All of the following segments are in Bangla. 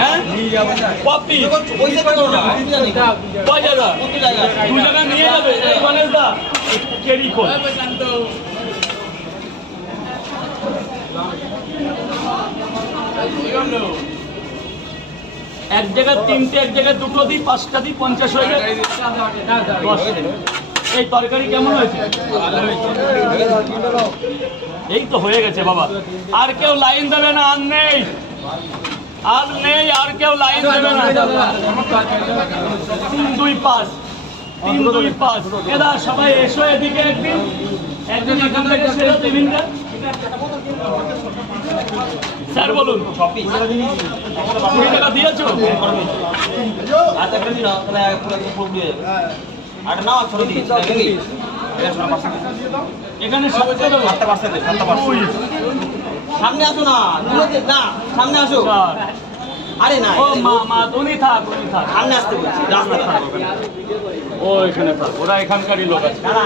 হ্যাঁ কপি কয় জায়গা 2 জায়গা নিয়ে যাবে এই গণেশ দা কেরি খোল এক জায়গায় 3টে এক জায়গায় 2টো দিই 5টা দিই 50 হয়ে যায় এই তরকারি কেমন হয়েছে এই তো হয়ে গেছে বাবা আর কেউ লাইন দেবে না আর নেই আর কেউ লাইন দেবে না 3 2 5 3 2 5 এদা সবাই এসো এদিকে একদিন এখান থেকে সেরো টিফিনটা স্যার বলুন 20 টাকা দিয়েছো আচ্ছা কেন না তাহলে পুরো ফুল দিয়ে যাবে আর না ছোট দিই এখানে 7% সামনে আসো না না সামনে আসো আরে না ও মা তুমি থাক সামনে আসতে বলছি রাস্তা থাকো ও এখানে থাক ওরা এখানকারই লোক আছে না না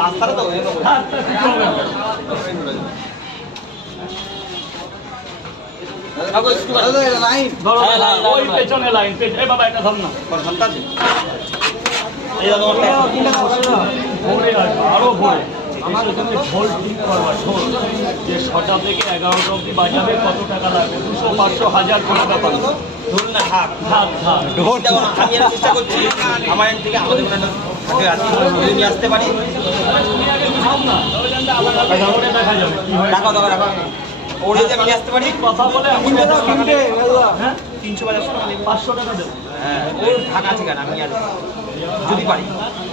রাস্তাটা তো থাক কিছু হবে না আগো একটু লাইন ধরো ওই পেছনে লাইন এই বাবা এটা ধর না ঘন্টা আছে এই দাদা ওটা ভোরে আসবে আরো ভোরে আমার এখানে ভোল ঠিক করবা ঢোল যে 6টা থেকে 11টা অবধি বাজাবে কত টাকা লাগবে 200 500 1000 কোটি টাকা ধরুন না থাক ঢোল দেখো না আমি এটা চেষ্টা করছি আমার এখান থেকে আমাদের ওখানে থাকে আছে যদি নিয়ে আসতে পারি দেখা যাবে কি হয় রাখো ওরে যদি আমি নিয়ে আসতে পারি কথা বলে আমি 300 বাজার 500 টাকা দেবো হ্যাঁ ওর ফাঁকা আছে কেন আমি আর যদি পারি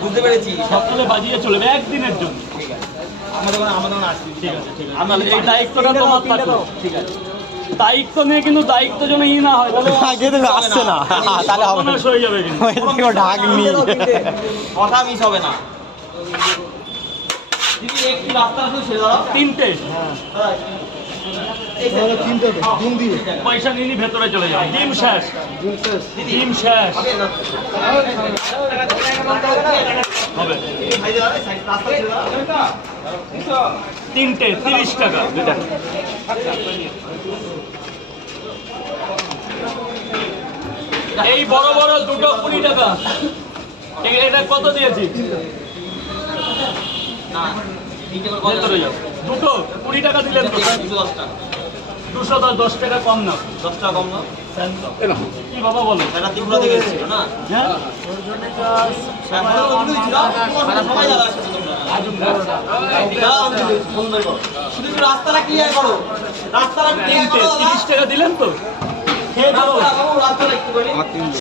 বুঝতে পেরেছি সকালে বাজিয়ে চলবে একদিনের জন্য ঠিক আছে আমাদের ওখানে আসছি ঠিক আছে আমরা এই দায়িত্বটা তোমার থাকলো ঠিক আছে দায়িত্ব নিয়ে কিন্তু দায়িত্ব যেন না হয় তাহলে আগে তো আসছে না তাহলে হবে না হয়ে যাবে কিন্তু ঢাক নি কথা মিস হবে না দিদি একটু রাস্তা আছে ছেড়ে দাও 3টে ডিম দিয়ে পয়সা নিয়ে ভেতরে চলে যাবে ডিম শেষ হবে 3টে 30 টাকা দুটা এই বড় বড় দুটো 20 টাকা এটা কত দিয়েছি না তিনটে করে কত ভেতরে যাও দুটো 20 টাকা দিলেন তো 210 টাকা 210 টাকা কম না 10 টাকা কম না কি বাবা বলো এটা ত্রিপুরা থেকে এসেছিল না হ্যাঁ শুধু রাস্তাটা ক্লিয়ার করো রাস্তাটা ক্লিয়ার করো 30 টাকা দিলেন তো খেয়ে যাবো রাস্তাটা একটু